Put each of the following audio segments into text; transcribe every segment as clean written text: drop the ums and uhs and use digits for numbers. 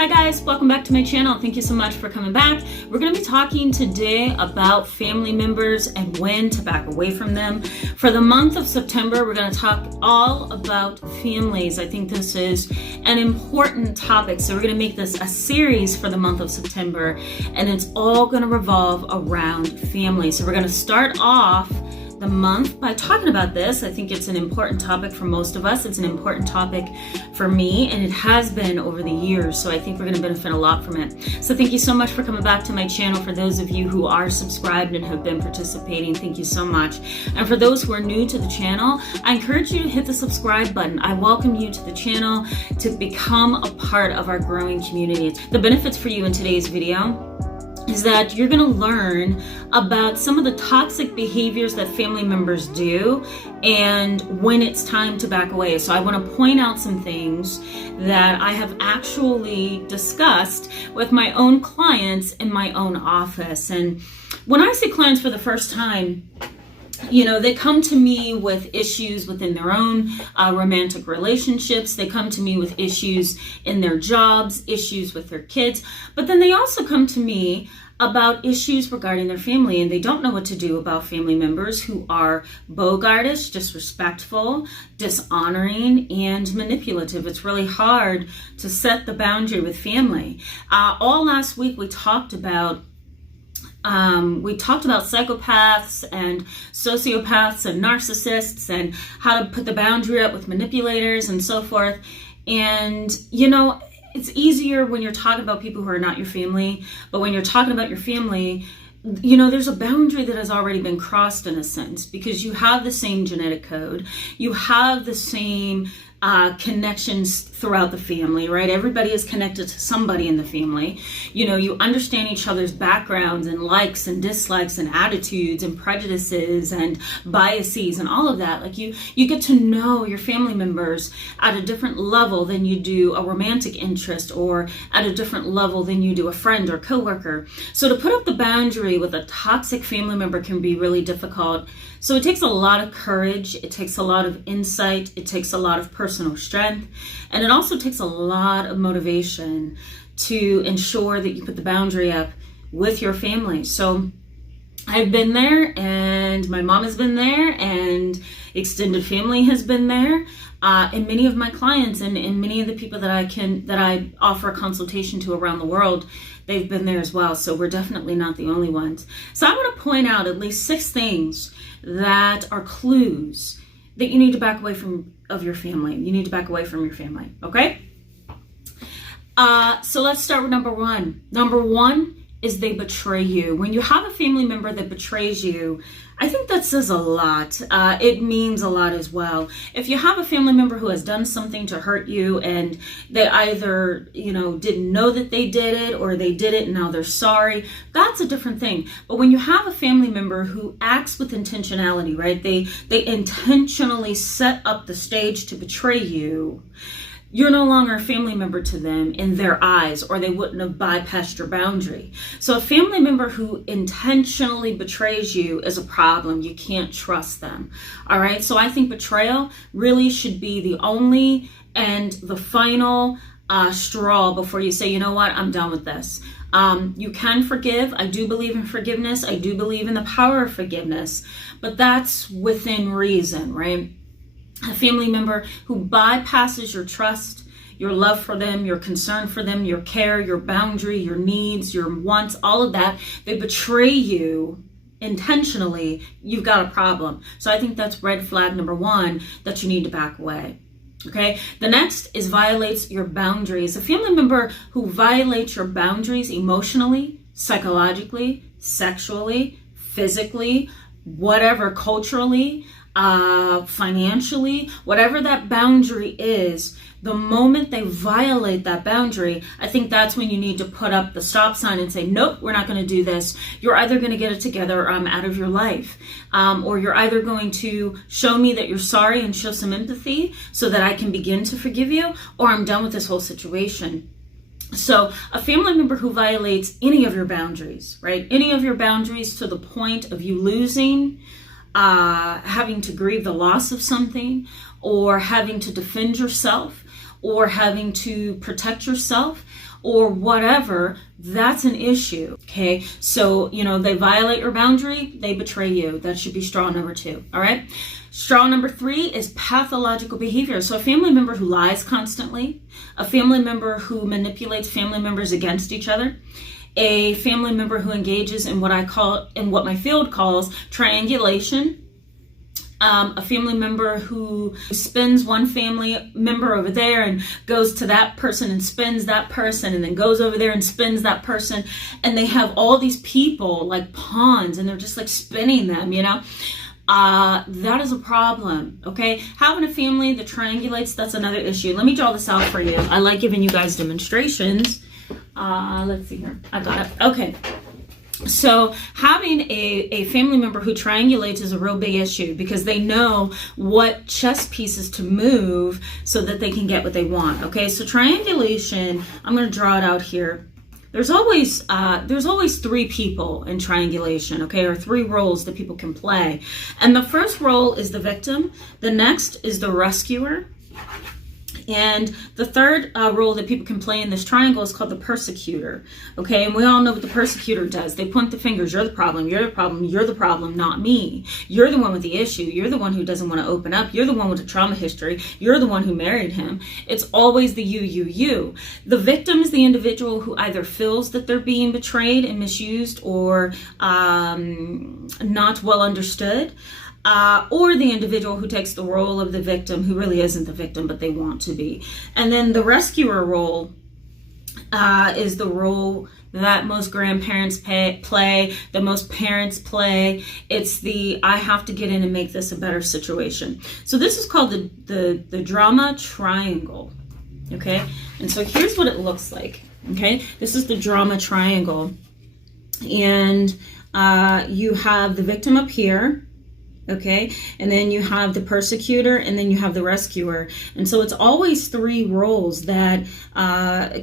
Hi guys, welcome back to my channel. Thank you so much for coming back. We're going to be talking today about family members and when to back away from them. For the month of September, we're going to talk all about families. I think this is an important topic, so we're going to make this a series for the month of September, and it's all going to revolve around family. So we're going to start off the month by talking about this. I think it's an important topic for most of us. It's an important topic for me, and it has been over the years. So I think we're going to benefit a lot from it. So thank you so much for coming back to my channel. For those of you who are subscribed and have been participating, thank you so much. And for those who are new to the channel, I encourage you to hit the subscribe button. I welcome you to the channel to become a part of our growing community. The benefits for you in today's video is that you're going to learn about some of the toxic behaviors that family members do and when it's time to back away. So I want to point out some things that I have actually discussed with my own clients in my own office. And when I see clients for the first time, you know, they come to me with issues within their own romantic relationships. They come to me with issues in their jobs, issues with their kids. But then they also come to me about issues regarding their family, and they don't know what to do about family members who are bogartish, disrespectful, dishonoring, and manipulative. It's really hard to set the boundary with family. All last week we talked about psychopaths and sociopaths and narcissists and how to put the boundary up with manipulators and so forth. And, you know, it's easier when you're talking about people who are not your family, but when you're talking about your family, you know, there's a boundary that has already been crossed in a sense, because you have the same genetic code, you have the same connections throughout the family, right? Everybody is connected to somebody in the family. You know, you understand each other's backgrounds and likes and dislikes and attitudes and prejudices and biases and all of that. Like you get to know your family members at a different level than you do a romantic interest, or at a different level than you do a friend or coworker. So to put up the boundary with a toxic family member can be really difficult. So it takes a lot of courage, it takes a lot of insight, it takes a lot of personal strength, and it also takes a lot of motivation to ensure that you put the boundary up with your family. So I've been there, and my mom has been there, and extended family has been there, and many of my clients and many of the people that I offer a consultation to around the world, they've been there as well. So we're definitely not the only ones. So I want to point out at least 6 things that are clues that you need to back away from your family. You need to back away from your family, okay? So let's start with number 1. Number 1 is they betray you. When you have a family member that betrays you, I think that says a lot. It means a lot as well. If you have a family member who has done something to hurt you, and they either, you know, didn't know that they did it, or they did it and now they're sorry, that's a different thing. But when you have a family member who acts with intentionality, right? They intentionally set up the stage to betray you. You're no longer a family member to them in their eyes, or they wouldn't have bypassed your boundary. So a family member who intentionally betrays you is a problem. You can't trust them. All right. So I think betrayal really should be the only and the final straw before you say, you know what, I'm done with this. You can forgive. I do believe in forgiveness. I do believe in the power of forgiveness, but that's within reason, right? A family member who bypasses your trust, your love for them, your concern for them, your care, your boundary, your needs, your wants, all of that, they betray you intentionally, you've got a problem. So I think that's red flag number 1, that you need to back away. Okay. The next is violates your boundaries. A family member who violates your boundaries emotionally, psychologically, sexually, physically, whatever, culturally, financially, whatever that boundary is, the moment they violate that boundary, I think that's when you need to put up the stop sign and say, nope, we're not going to do this. You're either going to get it together, or I'm out of your life. Or you're either going to show me that you're sorry and show some empathy so that I can begin to forgive you, or I'm done with this whole situation. So a family member who violates any of your boundaries, right? Any of your boundaries to the point of you losing, having to grieve the loss of something, or having to defend yourself, or having to protect yourself or whatever, that's an issue. Okay, so they violate your boundary, they betray you. That should be straw number 2. All right, straw number 3 is pathological behavior. So a family member who lies constantly, a family member who manipulates family members against each other, a family member who engages in what my field calls triangulation. A family member who spins one family member over there and goes to that person and spins that person and then goes over there and spins that person. And they have all these people like pawns and they're just like spinning them, that is a problem, okay? Having a family that triangulates, that's another issue. Let me draw this out for you. I like giving you guys demonstrations. Let's see here. I got it. Okay. So having a family member who triangulates is a real big issue because they know what chess pieces to move so that they can get what they want. Okay, so triangulation, I'm going to draw it out here. There's always 3 people in triangulation, okay, or 3 roles that people can play. And the first role is the victim. The next is the rescuer. And the third role that people can play in this triangle is called the persecutor. Okay, and we all know what the persecutor does. They point the fingers. You're the problem. You're the problem. You're the problem, not me. You're the one with the issue. You're the one who doesn't want to open up. You're the one with a trauma history. You're the one who married him. It's always the you. The victim is the individual who either feels that they're being betrayed and misused or not well understood. Or the individual who takes the role of the victim who really isn't the victim, but they want to be. And then the rescuer role is the role that most grandparents play, that most parents play. It's the I have to get in and make this a better situation. So this is called the drama triangle. Okay, and so here's what it looks like. Okay, this is the drama triangle, and you have the victim up here. Okay, and then you have the persecutor, and then you have the rescuer. And so it's always 3 roles that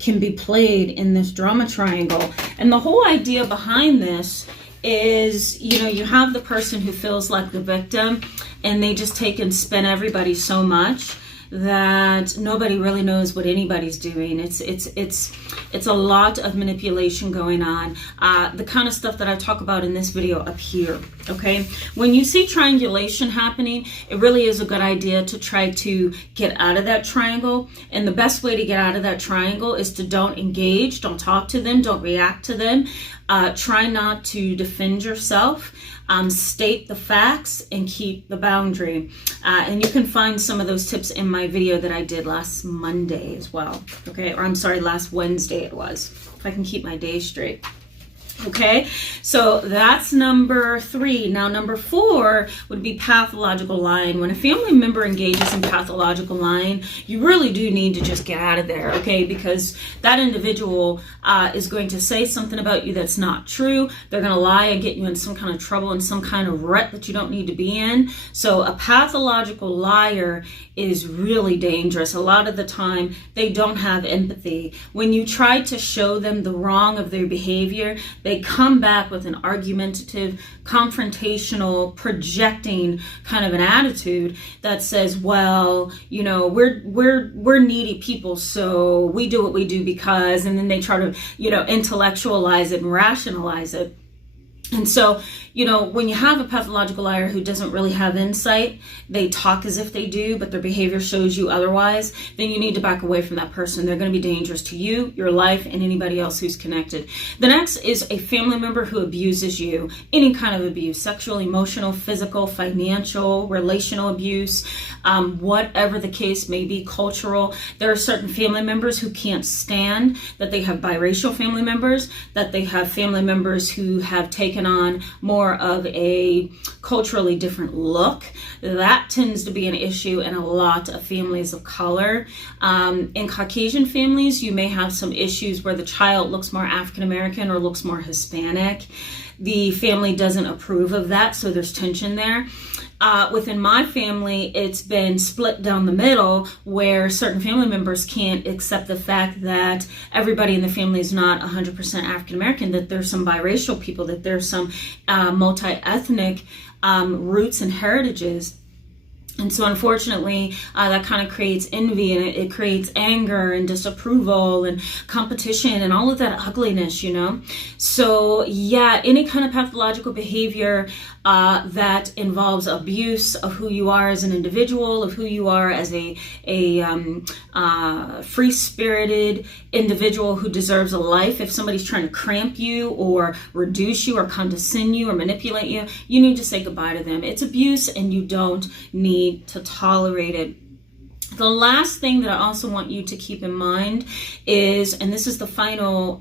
can be played in this drama triangle. And the whole idea behind this is, you have the person who feels like the victim, and they just take and spin everybody so much that nobody really knows what anybody's doing. It's a lot of manipulation going on. The kind of stuff that I talk about in this video up here. Okay, when you see triangulation happening, it really is a good idea to try to get out of that triangle. And the best way to get out of that triangle is to don't engage, don't talk to them, don't react to them. Try not to defend yourself. State the facts and keep the boundary. And you can find some of those tips in my video that I did last Monday as well. Okay, or I'm sorry, last Wednesday it was, if I can keep my days straight. Okay, so that's number 3. Now, number 4 would be pathological lying. When a family member engages in pathological lying, you really do need to just get out of there, okay? Because that individual is going to say something about you that's not true. They're going to lie and get you in some kind of trouble and some kind of rut that you don't need to be in. So a pathological liar is really dangerous. A lot of the time, they don't have empathy. When you try to show them the wrong of their behavior, they come back with an argumentative, confrontational, projecting kind of an attitude that says, well, we're needy people, so we do what we do because, and then they try to, intellectualize it and rationalize it. And so, when you have a pathological liar who doesn't really have insight, they talk as if they do, but their behavior shows you otherwise, then you need to back away from that person. They're going to be dangerous to you, your life, and anybody else who's connected. The next is a family member who abuses you. Any kind of abuse, sexual, emotional, physical, financial, relational abuse, whatever the case may be, cultural. There are certain family members who can't stand that they have biracial family members, that they have family members who have taken on more of a culturally different look. That tends to be an issue in a lot of families of color. In Caucasian families, you may have some issues where the child looks more African American or looks more Hispanic. The family doesn't approve of that, so there's tension there. Within my family, it's been split down the middle where certain family members can't accept the fact that everybody in the family is not 100% African American, that there's some biracial people, that there's some multi-ethnic roots and heritages. And so unfortunately, that kind of creates envy, and it creates anger and disapproval and competition and all of that ugliness, you know? So yeah, any kind of pathological behavior that involves abuse of who you are as an individual, of who you are as a free-spirited individual who deserves a life. If somebody's trying to cramp you or reduce you or condescend you or manipulate you, you need to say goodbye to them. It's abuse, and you don't need to tolerate it. The last thing that I also want you to keep in mind is, and this is the final,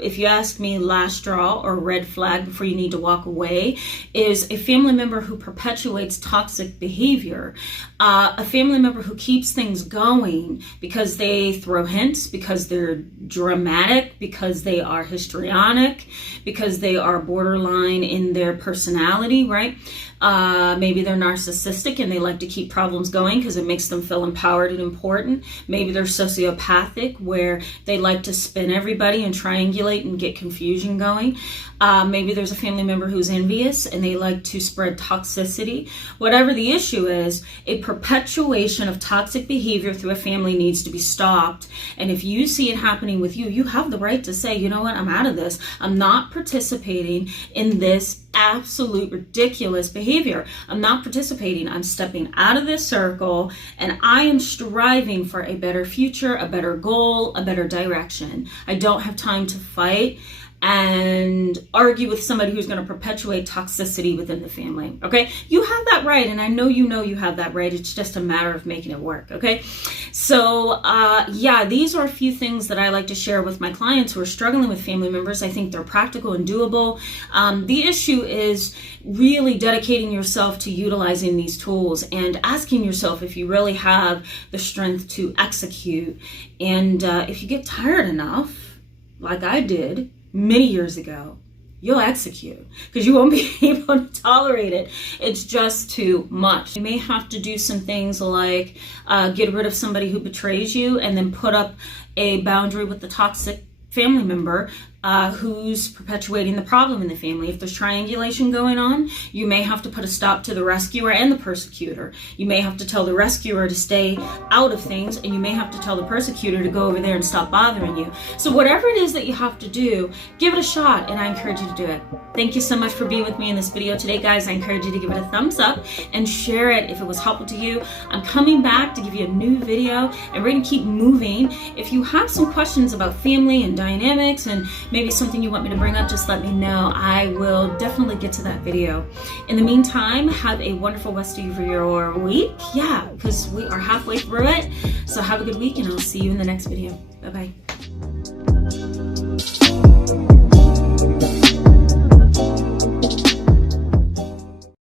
if you ask me, last straw or red flag before you need to walk away, is a family member who perpetuates toxic behavior. A family member who keeps things going because they throw hints, because they're dramatic, because they are histrionic, because they are borderline in their personality, right? Maybe they're narcissistic and they like to keep problems going because it makes them feel empowered and important. Maybe they're sociopathic, where they like to spin everybody and triangulate and get confusion going. Maybe there's a family member who's envious and they like to spread toxicity. Whatever the issue is, a perpetuation of toxic behavior through a family needs to be stopped. And if you see it happening with you, you have the right to say, you know what, I'm out of this. I'm not participating in this absolute ridiculous behavior. I'm not participating. I'm stepping out of this circle, and I am striving for a better future, a better goal, a better direction. I don't have time to fight and argue with somebody who's going to perpetuate toxicity within the family. Okay, you have that right, and I know you have that right. It's just a matter of making it work. Okay, so yeah, these are a few things that I like to share with my clients who are struggling with family members. I think they're practical and doable. The issue is really dedicating yourself to utilizing these tools and asking yourself if you really have the strength to execute. And if you get tired enough, like I did many years ago, you'll execute, because you won't be able to tolerate it. It's just too much. You may have to do some things like get rid of somebody who betrays you, and then put up a boundary with the toxic family member who's perpetuating the problem in the family. If there's triangulation going on, you may have to put a stop to the rescuer and the persecutor. You may have to tell the rescuer to stay out of things, and you may have to tell the persecutor to go over there and stop bothering you. So whatever it is that you have to do, give it a shot, and I encourage you to do it. Thank you so much for being with me in this video today, guys. I encourage you to give it a thumbs up and share it if it was helpful to you. I'm coming back to give you a new video, and we're going to keep moving. If you have some questions about family and dynamics, and maybe something you want me to bring up, just let me know. I will definitely get to that video. In the meantime, have a wonderful rest of your week. Yeah, because we are halfway through it. So have a good week, and I'll see you in the next video. Bye-bye.